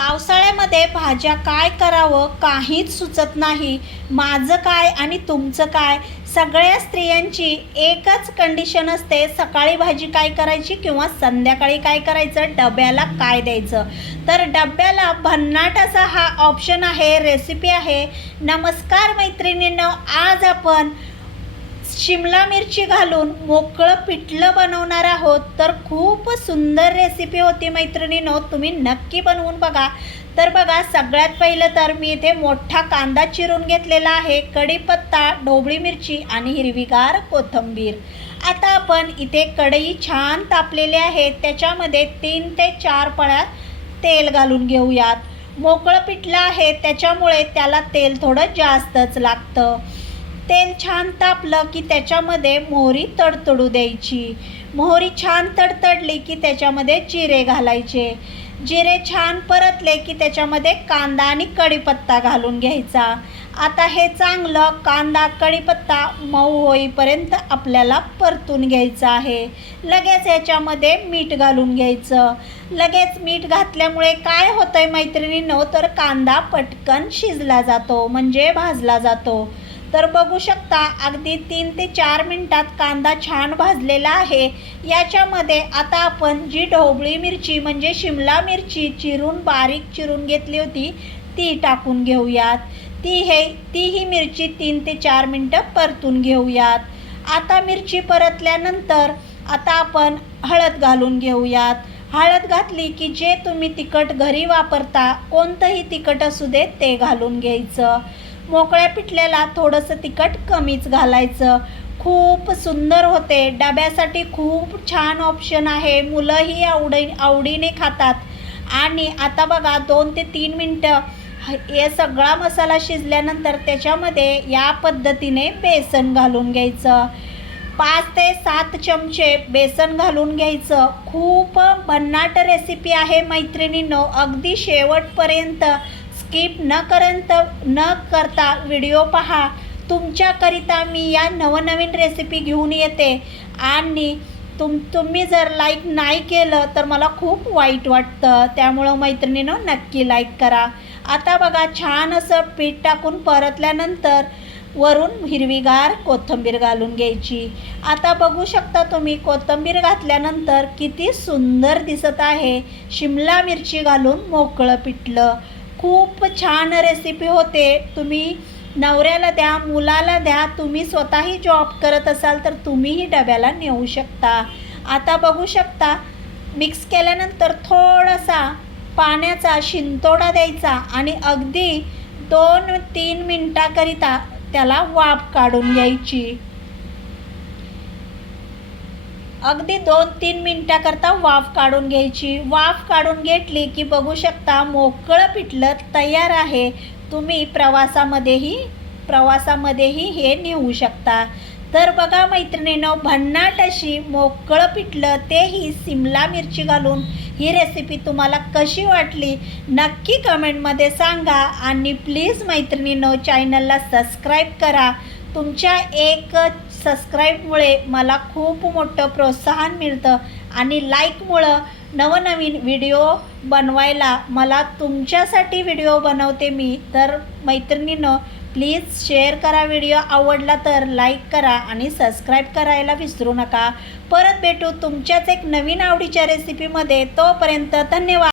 पावसाळ्यामध्ये भाज्या काय करावं काहीच सुचत नाही. माझं काय आणि तुमचं काय? सगळ्या स्त्रियांची एकच कंडिशन असते सकाळी भाजी काय करायची किंवा संध्याकाळी काय करायचं? डब्याला काय द्यायचं? तर डब्याला भन्नाट असा हा ऑप्शन आहे रेसिपी आहे. नमस्कार मैत्रिणींनो आज आपण शिमला मिरची घालून मोकळं पिठलं बनवणार आहोत. तर खूप सुंदर रेसिपी होती मैत्रिणीनो तुम्ही नक्की बनवून बघा. तर बघा सगळ्यात पहिलं तर मी इथे मोठा कांदा चिरून घेतलेला आहे कढीपत्ता ढोबळी मिरची आणि हिरवीगार कोथिंबीर. आता आपण इथे कढई छान तापलेली आहे त्याच्यामध्ये तीन ते चार पळ्यात तेल घालून घेऊयात. मोकळं पिठलं आहे त्याच्यामुळे त्याला तेल थोडं जास्तच लागतं. तेल छान तापलं की त्याच्यामध्ये मोहरी तडतडू द्यायची. मोहरी छान तडतडली की त्याच्यामध्ये जिरे घालायचे. जिरे छान परतले की त्याच्यामध्ये कांदा आणि कढीपत्ता घालून घ्यायचा. आता हे चांगलं कांदा कढीपत्ता मऊ होईपर्यंत आपल्याला परतून घ्यायचं आहे. लगेच याच्यामध्ये मीठ घालून घ्यायचं. लगेच मीठ घातल्यामुळे काय होतं आहे मैत्रिणींनो तर कांदा पटकन शिजला जातो म्हणजे भाजला जातो. तर बघू शकता अगदी तीन ते चार मिनटात कांदा छान भाजलेला आहे. याच्यामध्ये आता आपण जी ढोबळी मिरची म्हणजे शिमला मिरची चिरून बारीक चिरून घेतली होती ती टाकून घेऊयात. ती हे ती ही मिरची तीन ते चार मिनटं परतून घेऊयात. आता मिरची परतल्यानंतर आता आपण हळद घालून घेऊयात. हळद घातली की जे तुम्ही तिखट घरी वापरता कोणतंही तिखट असू दे ते घालून घ्यायचं. मोकळ्या पिठल्याला थोडंसं तिखट कमीच घालायचं. खूप सुंदर होते. डब्यासाठी खूप छान ऑप्शन आहे. मुलंही आवडी आवडीने खातात. आणि आता बघा दोन ते तीन मिनटं हे सगळा मसाला शिजल्यानंतर त्याच्यामध्ये या पद्धतीने बेसन घालून घ्यायचं. पाच ते सात चमचे बेसन घालून घ्यायचं. खूप भन्नाट रेसिपी आहे मैत्रिणींनो. अगदी शेवटपर्यंत स्किप न करंत न करता व्हिडिओ पहा. तुमच्याकरिता मी या नवनवीन रेसिपी घेऊन येते. आणि तुम तुम्ही जर लाईक नाही केलं तर मला खूप वाईट वाटतं. त्यामुळं मैत्रिणीनं नक्की लाईक करा. आता बघा छान असं पीठ टाकून परतल्यानंतर वरून हिरवीगार कोथिंबीर घालून घ्यायची. आता बघू शकता तुम्ही कोथिंबीर घातल्यानंतर किती सुंदर दिसत आहे. शिमला मिरची घालून मोकळं पिठलं. खूप छान रेसिपी होते. तुम्ही नवऱ्याला द्या मुलाला द्या तुम्ही स्वतःही जॉब करत असाल तर तुम्हीही डब्याला नेऊ शकता. आता बघू शकता मिक्स केल्यानंतर थोडासा पाण्याचा शिंतोडा द्यायचा आणि अगदी दोन तीन मिनटाकरिता त्याला वाफ काढून घ्यायची. अगदी दोन तीन मिनटाकरता वाफ काढून घ्यायची. वाफ काढून घेतली की बघू शकता मोकळं पिठलं तयार आहे. तुम्ही प्रवासामध्येही प्रवासामध्येही हे नेऊ शकता. तर बघा मैत्रिणीनं भन्नाट अशी मोकळं पिठलं तेही सिमला मिरची घालून. ही रेसिपी तुम्हाला कशी वाटली? नक्की कमेंटमध्ये सांगा आणि प्लीज मैत्रिणीनं चॅनलला सबस्क्राईब करा. तुमच्या एक सबस्क्राईबमुळे मला खूप मोठं प्रोत्साहन मिळतं. आणि लाईकमुळं नवनवीन व्हिडिओ बनवायला मला तुमच्यासाठी व्हिडिओ बनवते मी. तर मैत्रिणीनं प्लीज शेअर करा व्हिडिओ आवडला तर लाईक करा आणि सबस्क्राईब करायला विसरू नका. परत भेटू तुमच्याच एक नवीन आवडीच्या रेसिपीमध्ये तोपर्यंत धन्यवाद.